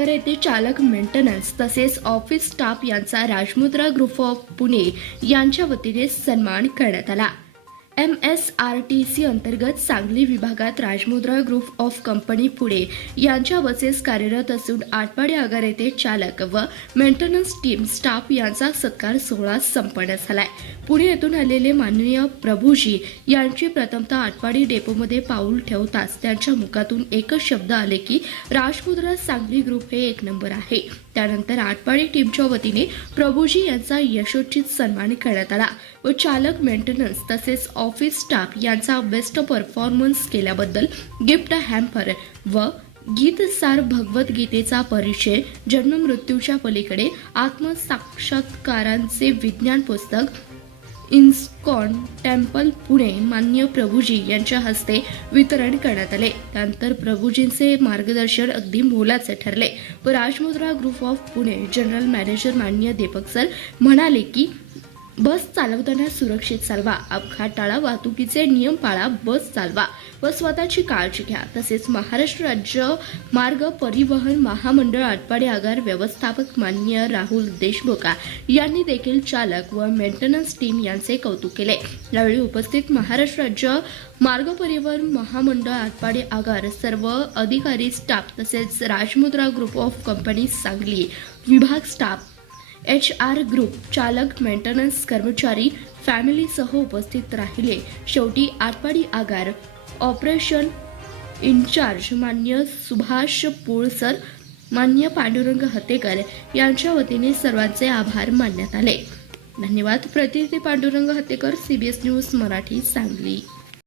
आगार येथे चालक मेंटेनन्स तसेच ऑफिस स्टाफ यांचा राजमुद्रा ग्रुप ऑफ पुणे यांच्या वतीने सन्मान करण्यात आला। MSRTC अंतर्गत सांगली विभागात राजमुद्रा ग्रुप ऑफ कंपनी पुणे यांच्या बसेस कार्यरत असून आटपाडी आगार येथे चालक व मेंटेनन्स टीम स्टाफ यांचा सत्कार सोहळा संपन्न झालाय। पुणे येथून आलेले माननीय प्रभूजी यांची प्रथमतः आटपाडी डेपोमध्ये पाऊल ठेवताच त्यांच्या मुखातून एकच शब्द आले की राजमुद्रा सांगली ग्रुप हे एक नंबर आहे। त्यानंतर आटपाडी टीमच्या वतीने प्रभूजी यांचा यशोचित सन्मान करण्यात आला व चालक मेंटेनन्स तसेच ऑफिस स्टाफ यांचा बेस्ट परफॉर्मन्स केल्याबद्दल गिफ्ट हॅम्पर व गीतसार भगवद्गीतेचा परिचय, जन्म मृत्यूच्या पलीकडे आत्मसाक्षात्कारांचे विज्ञान पुस्तक, इन्स्कॉन टेम्पल पुणे मान्य प्रभूजी यांच्या हस्ते वितरण करण्यात आले। त्यानंतर प्रभूजींचे मार्गदर्शन अगदी मोलाचे ठरले व Rajmudra group of Pune general manager मान्य दीपक सर म्हणाले की बस चालवताना सुरक्षित चालवा, अपघात टाळा, वाहतुकीचे नियम पाळा, बस चालवा व स्वतःची काळजी घ्या। तसेच महाराष्ट्र राज्य मार्ग परिवहन महामंडळ आटपाडी आगार व्यवस्थापक मान्य राहुल देशमुख यांनी देखील चालक व मेंटेनन्स टीम यांचे कौतुक केले। यावेळी उपस्थित महाराष्ट्र राज्य मार्ग परिवहन महामंडळ आटपाडी आगार सर्व अधिकारी स्टाफ तसेच राजमुद्रा ग्रुप ऑफ कंपनी सांगली विभाग स्टाफ, HR ग्रुप चालक, मेंटेनन्स कर्मचारी फॅमिलीसह उपस्थित राहिले। शेवटी आटपाडी आगार ऑपरेशन इन्चार्ज मान्य सुभाष पोळसर, मान्य पांडुरंग हतेकर यांच्या वतीने सर्वांचे आभार मानण्यात आले। धन्यवाद। प्रतिनिधी पांडुरंग हतेकर, CBS न्यूज मराठी, सांगली।